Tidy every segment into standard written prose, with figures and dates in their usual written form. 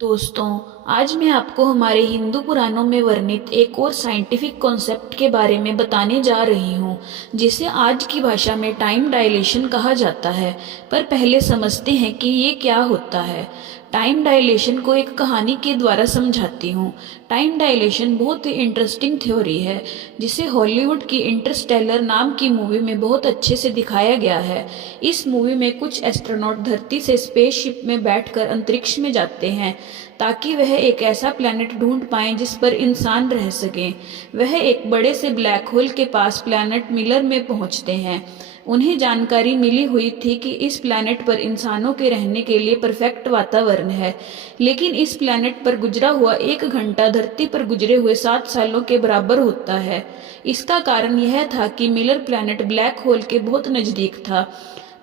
दोस्तों, आज मैं आपको हमारे हिंदू पुराणों में वर्णित एक और साइंटिफिक कॉन्सेप्ट के बारे में बताने जा रही हूँ, जिसे आज की भाषा में टाइम डायलेशन कहा जाता है। पर पहले समझते हैं कि ये क्या होता है। टाइम डायलेशन को एक कहानी के द्वारा समझाती हूँ। टाइम डायलेशन बहुत ही इंटरेस्टिंग थ्योरी है, जिसे हॉलीवुड की इंटरस्टेलर नाम की मूवी में बहुत अच्छे से दिखाया गया है। इस मूवी में कुछ एस्ट्रोनॉट धरती से स्पेसशिप में बैठकर अंतरिक्ष में जाते हैं, ताकि वह एक ऐसा प्लैनेट ढूंढ पाएं जिस पर इंसान रह सकें। वह एक बड़े से ब्लैक होल के पास प्लैनेट मिलर में पहुंचते हैं। उन्हें जानकारी मिली हुई थी कि इस प्लैनेट पर इंसानों के रहने के लिए परफेक्ट वातावरण है, लेकिन इस प्लैनेट पर गुजरा हुआ 1 घंटा धरती पर गुजरे हुए 7 सालों के बराबर होता है। इसका कारण यह था कि मिलर प्लैनेट ब्लैक होल के बहुत नजदीक था।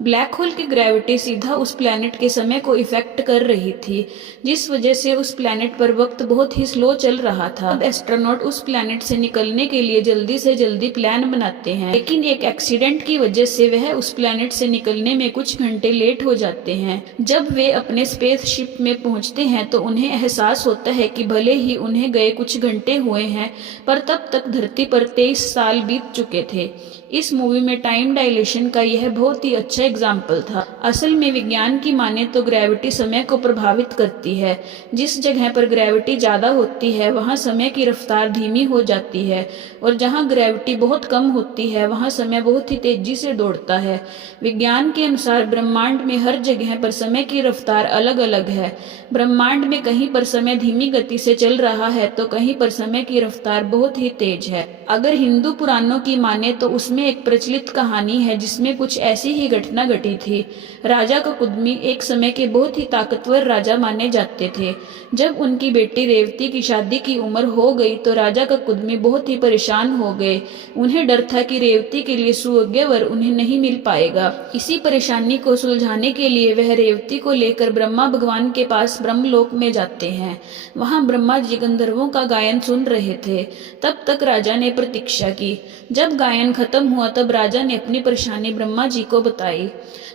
ब्लैक होल की ग्रेविटी सीधा उस प्लैनेट के समय को इफेक्ट कर रही थी, जिस वजह से उस प्लैनेट पर वक्त बहुत ही स्लो चल रहा था। अब एस्ट्रोनॉट उस प्लैनेट से निकलने के लिए जल्दी से जल्दी प्लान बनाते हैं, लेकिन एक एक्सीडेंट की वजह से वह उस प्लैनेट से निकलने में कुछ घंटे लेट हो जाते हैं। जब वे अपने स्पेसशिप में पहुंचते हैं तो उन्हें एहसास होता है कि भले ही उन्हें गए कुछ घंटे हुए हैं, पर तब तक धरती पर 23 साल बीत चुके थे। इस मूवी में टाइम डायलेशन का यह बहुत ही अच्छा एग्जाम्पल था। असल में विज्ञान की माने तो ग्रेविटी समय को प्रभावित करती है। जिस जगह पर ग्रेविटी ज्यादा होती है वहां समय की रफ्तार धीमी हो जाती है, और जहां ग्रेविटी बहुत कम होती है वहां समय बहुत ही तेजी से दौड़ता है। विज्ञान के अनुसार ब्रह्मांड में हर जगह पर समय की रफ्तार अलग अलग है। ब्रह्मांड में कहीं पर समय धीमी गति से चल रहा है तो कहीं पर समय की रफ्तार बहुत ही तेज है। अगर हिंदू पुराणों की माने तो उसमें एक प्रचलित कहानी है जिसमें कुछ ऐसी ही घटना घटी थी। राजा कुमुदनी एक समय के बहुत ही ताकतवर राजा माने जाते थे। जब उनकी बेटी रेवती की शादी की उम्र हो गई तो राजा कुमुदनी बहुत ही परेशान हो गए। उन्हें डर था कि रेवती के लिए सुयोग्य वर उन्हें नहीं मिल पाएगा। इसी परेशानी को सुलझाने के लिए वह रेवती को लेकर ब्रह्मा भगवान के पास ब्रह्मलोक में जाते हैं। वहां ब्रह्मा जी गंधर्वों का गायन सुन रहे थे। तब तक राजा ने प्रतीक्षा की। जब गायन खत्म हुआ तब राजा ने अपनी परेशानी ब्रह्मा जी को बताई।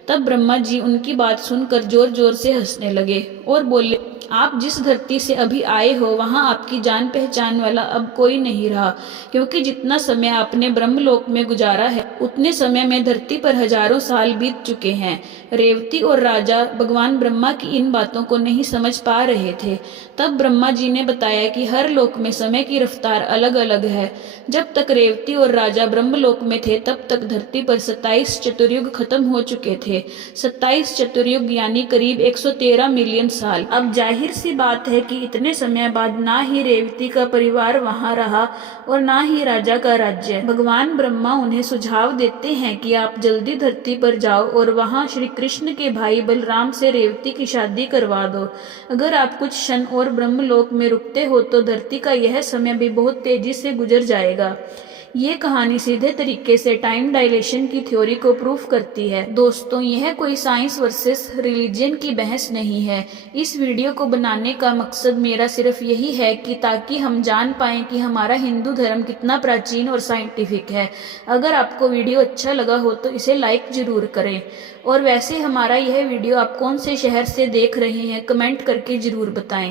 तब ब्रह्मा जी उनकी बात सुनकर जोर जोर से हंसने लगे और बोले, आप जिस धरती से अभी आए हो वहां आपकी जान पहचान वाला अब कोई नहीं रहा, क्योंकि जितना समय आपने ब्रह्मलोक में गुजारा है उतने समय में धरती पर हजारों साल बीत चुके हैं। रेवती और राजा भगवान ब्रह्मा की इन बातों को नहीं समझ पा रहे थे। तब ब्रह्मा जी ने बताया कि हर लोक में समय की रफ्तार अलग अलग है। जब तक रेवती और राजा ब्रह्मलोक में थे तब तक धरती पर 27 चतुर्युग खत्म हो चुके थे। 27 चतुर्युग यानी करीब 113 मिलियन साल। अब जाहिर सी बात है कि इतने समय बाद ना ही रेवती का परिवार वहां रहा और ना ही राजा का राज्य। भगवान ब्रह्मा उन्हें सुझाव देते हैं कि आप जल्दी धरती पर जाओ और वहां श्री कृष्ण के भाई बलराम से रेवती की शादी करवा दो। अगर आप कुछ क्षण और ब्रह्मलोक में रुकते हो तो धरती का यह समय भी बहुत तेजी से गुजर जाएगा। ये कहानी सीधे तरीके से टाइम डायलेशन की थ्योरी को प्रूफ करती है। दोस्तों, यह कोई साइंस वर्सेस रिलीजन की बहस नहीं है। इस वीडियो को बनाने का मकसद मेरा सिर्फ यही है कि ताकि हम जान पाएं कि हमारा हिंदू धर्म कितना प्राचीन और साइंटिफिक है। अगर आपको वीडियो अच्छा लगा हो तो इसे लाइक जरूर करें। और वैसे हमारा यह वीडियो आप कौन से शहर से देख रहे हैं कमेंट करके जरूर बताएं।